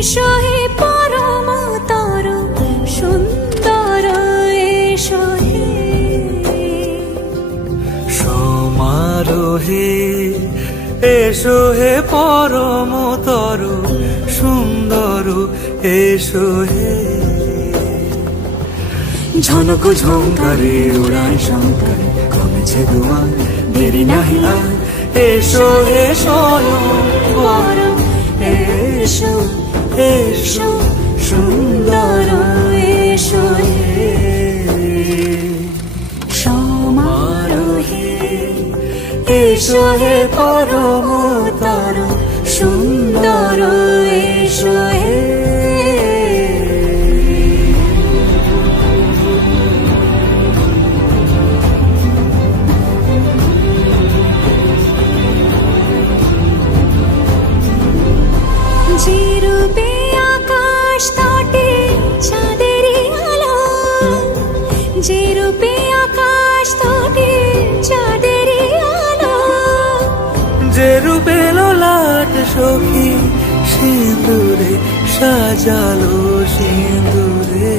এসো হে পরম তরু সুন্দর এসো হে সমারোহে এসো হে পরম তরু সুন্দর এসো হে ঝনক ঝঙ্কারে উড়ায় শঙ্কর কমেছে দুয়ার দেরি নাহি আর এসো হে স্বয়ং এসো এসো সুন্দর এসো হে সমারোহে এসো হে পরম তরু সুন্দর এসো হে যে রূপে আকাশ তটে চাঁদেরই আলো যে রূপে আকাশ তটে চাঁদেরই আলো যে রূপে ললাট সখী সিঁদুরে সাজালো সিঁদুরে